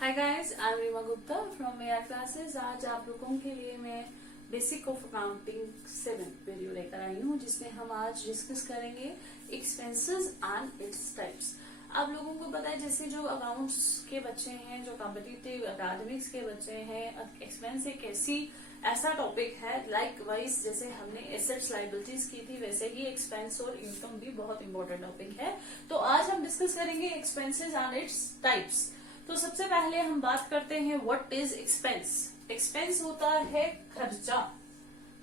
Hi guys, I am Reema Gupta from Mera classes. आज आप लोगों के लिए मैं बेसिक ऑफ अकाउंटिंग 7 वीडियो लेकर आई हूँ, जिसमें हम आज डिस्कस करेंगे एक्सपेंसेस एंड इट्स टाइप्स। आप लोगों को पता है, जैसे जो अकाउंट्स के बच्चे हैं, जो कॉम्पिटिटिव एकेडमिक्स के बच्चे हैं, एक्सपेंस एक ऐसा टॉपिक है लाइक वाइज जैसे हमने एसेट्स लायबिलिटीज की थी, वैसे ही एक्सपेंस और इनकम भी बहुत इंपॉर्टेंट टॉपिक है। तो आज हम डिस्कस करेंगे एक्सपेंसेस एंड इट्स टाइप्स। तो सबसे पहले हम बात करते हैं व्हाट इज एक्सपेंस। एक्सपेंस होता है खर्चा,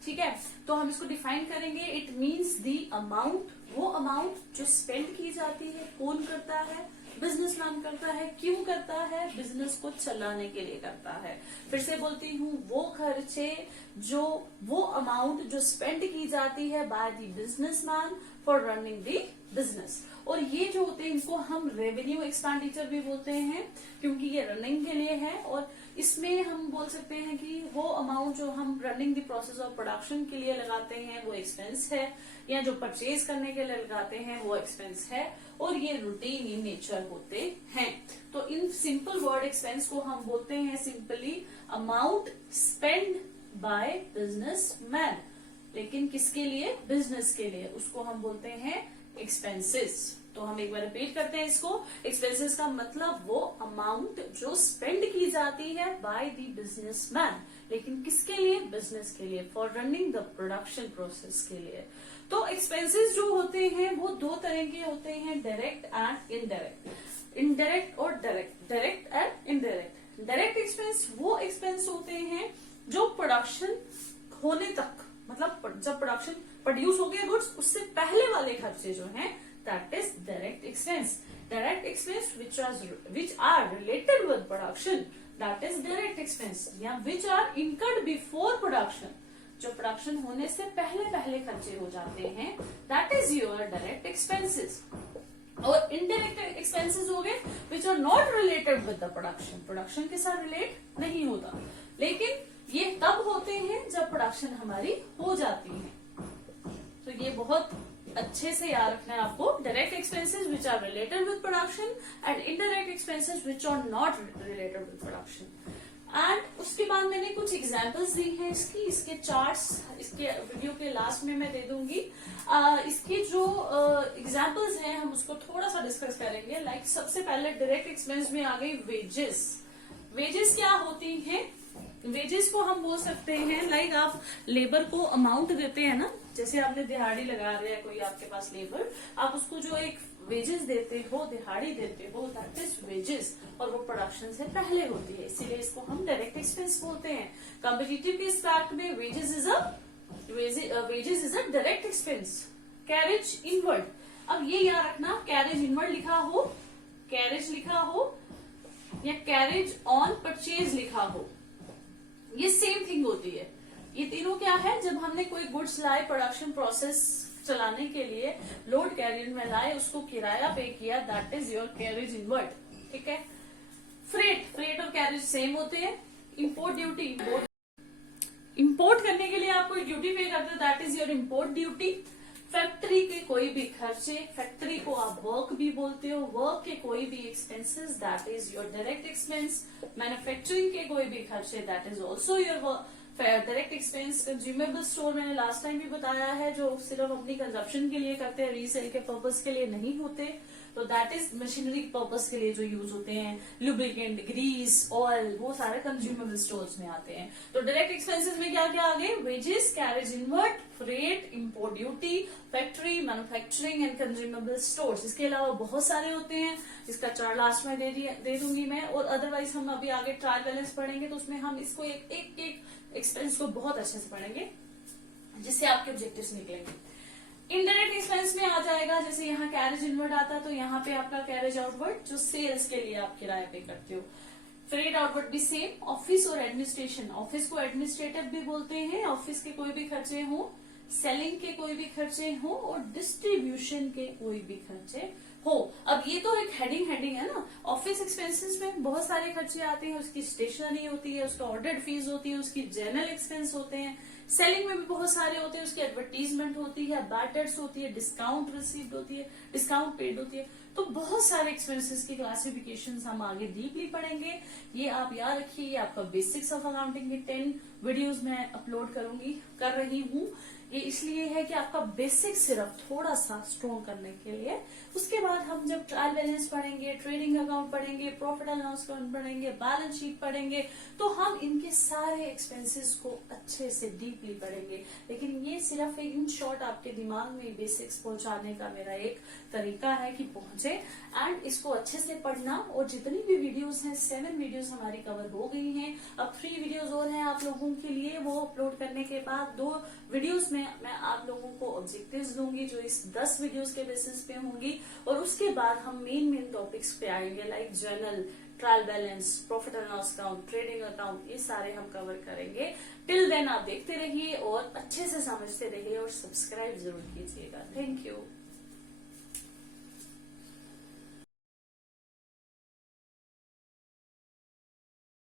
ठीक है। तो हम इसको डिफाइन करेंगे। इट मींस द अमाउंट, वो अमाउंट जो स्पेंड की जाती है। कौन करता है? बिजनेसमैन करता है। क्यों करता है? बिजनेस को चलाने के लिए करता है। फिर से बोलती हूँ, वो खर्चे जो, वो अमाउंट जो स्पेंड की जाती है by the businessman for running the business. और ये जो होते हैं इनको हम रेवेन्यू एक्सपेंडिचर भी बोलते हैं, क्योंकि ये रनिंग के लिए है। और इसमें हम बोल सकते हैं कि वो अमाउंट जो हम running the process of production के लिए लगाते हैं वो एक्सपेंस है, या जो परचेज करने के लिए लगाते हैं वो एक्सपेंस है। और ये रूटीन इन नेचर होते हैं। तो इन सिंपल वर्ड एक्सपेंस को हम बोलते हैं simply amount spend by businessman. लेकिन किसके लिए? बिजनेस के लिए। उसको हम बोलते हैं एक्सपेंसेस। तो हम एक बार रिपीट करते हैं इसको। एक्सपेंसेस का मतलब वो अमाउंट जो स्पेंड की जाती है बाय द बिजनेसमैन, लेकिन किसके लिए? बिजनेस के लिए, for running the production process के लिए। तो एक्सपेंसेस जो होते हैं वो दो तरह के होते हैं, डायरेक्ट एंड इनडायरेक्ट। इनडायरेक्ट और direct, direct and indirect. Direct expense वो एक्सपेंस होते हैं जो प्रोडक्शन होने तक, मतलब जब प्रोडक्शन प्रोड्यूस हो गया गुड्स, उससे पहले वाले खर्चे जो हैं, that is direct expense. Direct expense which are related with production, that is direct expense. या which are incurred before production, जो प्रोडक्शन होने से पहले पहले खर्चे हो जाते हैं, that is your direct expenses. और इनडायरेक्ट एक्सपेंसेस हो गए which are not related with the production, production के साथ रिलेट नहीं होता, लेकिन ये तब होते हैं जब प्रोडक्शन हमारी हो जाती है। तो ये बहुत अच्छे से याद रखना है आपको। Direct expenses which are related with production and indirect expenses which are not related with production. And उसके बाद मैंने कुछ एग्जांपल्स दी हैं इसकी, इसके चार्ट्स इसके वीडियो के लास्ट में मैं दे दूंगी। इसकी जो एग्जांपल्स हैं हम उसको थोड़ा सा डिस्कस करेंगे। लाइक सबसे पहले डायरेक्ट एक्सपेंस में आ गई वेजेस। वेजेस क्या होती हैं? वेजेस को हम बोल सकते हैं लाइक आप लेबर को अमाउंट देते हैं ना, जैसे आपने दिहाड़ी लगा रहे हैं कोई आपके पास लेबर, आप उसको जो एक वेजेस देते हो, दिहाड़ी देते हो, दैट इज वेजेस। और वो प्रोडक्शन से पहले होती है, इसीलिए इसको हम डायरेक्ट एक्सपेंस बोलते हैं। कॉम्पिटिटिव के स्टार्ट में wages is a direct expense. Carriage inward, अब ये याद रखना, कैरेज इनवर्ड लिखा हो, कैरेज लिखा हो, या कैरेज ऑन परचेज लिखा हो, ये सेम थिंग होती है। ये तीनों क्या है? जब हमने कोई गुड्स लाए प्रोडक्शन प्रोसेस चलाने के लिए, लोड कैरियर में लाए, उसको किराया पे किया, that is your carriage inward, ठीक है। फ्रेट, फ्रेट और कैरेज सेम होते हैं। इंपोर्ट ड्यूटी, इंपोर्ट करने के लिए आपको ड्यूटी पे करते हैं, that is your import duty. Factory के कोई भी खर्चे, फैक्ट्री को आप वर्क भी बोलते हो, वर्क के कोई भी expenses, that is your direct expense. Manufacturing के कोई भी खर्चे, that is also your direct expense. Consumable store मैंने लास्ट टाइम भी बताया है, जो सिर्फ अपनी कंजप्शन के लिए करते हैं, रीसेल के पर्पज के लिए नहीं होते, तो दैट इज मशीनरी पर्पज के लिए जो यूज होते हैं, लुब्रिकेंट, ग्रीस, ऑयल, वो सारे कंज्यूमेबल स्टोर्स में आते हैं। तो डायरेक्ट एक्सपेंसेस में क्या क्या आ गए? Wages, carriage inward, freight, import duty, factory, manufacturing and consumable stores. इसके अलावा बहुत सारे होते हैं, इसका चार्ट लास्ट में दे दूंगी मैं। और अदरवाइज हम अभी आगे ट्रायल बैलेंस पढ़ेंगे, तो उसमें हम इसको एक एक एक्सपेंस को बहुत अच्छे से पढ़ेंगे, जिससे आपके ऑब्जेक्टिव्स निकलेंगे। इनडायरेक्ट एक्सपेंस में आ जाएगा, जैसे यहाँ कैरेज इनवर्ड आता है, तो यहाँ पे आपका कैरेज आउटवर्ड, जो सेल्स के लिए आप किराया पे करते हो। फ्रेट आउटवर्ड भी सेम। ऑफिस और एडमिनिस्ट्रेशन, ऑफिस को एडमिनिस्ट्रेटिव भी बोलते हैं। ऑफिस के कोई भी खर्चे हो, सेलिंग के कोई भी खर्चे हो, और डिस्ट्रीब्यूशन के कोई भी खर्चे हो। अब ये तो एक हेडिंग है ना। ऑफिस एक्सपेंसेस में बहुत सारे खर्चे आते हैं, उसकी स्टेशनरी होती है, उसका ऑडिट फीस होती है, उसकी जनरल एक्सपेंस होते हैं। सेलिंग में भी बहुत सारे होते हैं, उसकी एडवर्टीजमेंट होती है, बैटर्स होती है, डिस्काउंट रिसीव्ड होती है, डिस्काउंट पेड होती है। तो बहुत सारे एक्सपेंसेस की क्लासिफिकेशंस हम आगे डीपली पढ़ेंगे। ये आप याद रखिए, ये आपका बेसिक्स ऑफ अकाउंटिंग के 10 वीडियोस मैं अपलोड कर रही हूँ। ये इसलिए है कि आपका बेसिक सिर्फ थोड़ा सा स्ट्रॉन्ग करने के लिए। उसके बाद हम जब ट्रायल बैलेंस पढ़ेंगे, ट्रेडिंग अकाउंट पढ़ेंगे, प्रॉफिट एंड लॉस अकाउंट पढ़ेंगे, बैलेंस शीट पढ़ेंगे, तो हम इनके सारे एक्सपेंसेस को अच्छे से डीपली पढ़ेंगे। लेकिन ये सिर्फ एक इन शॉर्ट आपके दिमाग में बेसिक्स पहुंचाने का मेरा एक तरीका है कि पहुंचे, एंड इसको अच्छे से पढ़ना। और जितनी भी वीडियोस हैं, 7 वीडियोस हमारी कवर हो गई हैं, अब 3 वीडियोस और हैं आप लोगों के लिए। वो अपलोड करने के बाद 2 वीडियोस में मैं आप लोगों को ऑब्जेक्टिव्स दूंगी जो इस 10 वीडियोस के बेसिस पे होंगी, और उसके बाद हम मेन टॉपिक्स पे आएंगे, like journal, trial balance, profit and loss account, trading account, ये सारे हम कवर करेंगे। टिल देन आप देखते रहिए और अच्छे से समझते रहिए और सब्सक्राइब जरूर कीजिएगा। Thank you.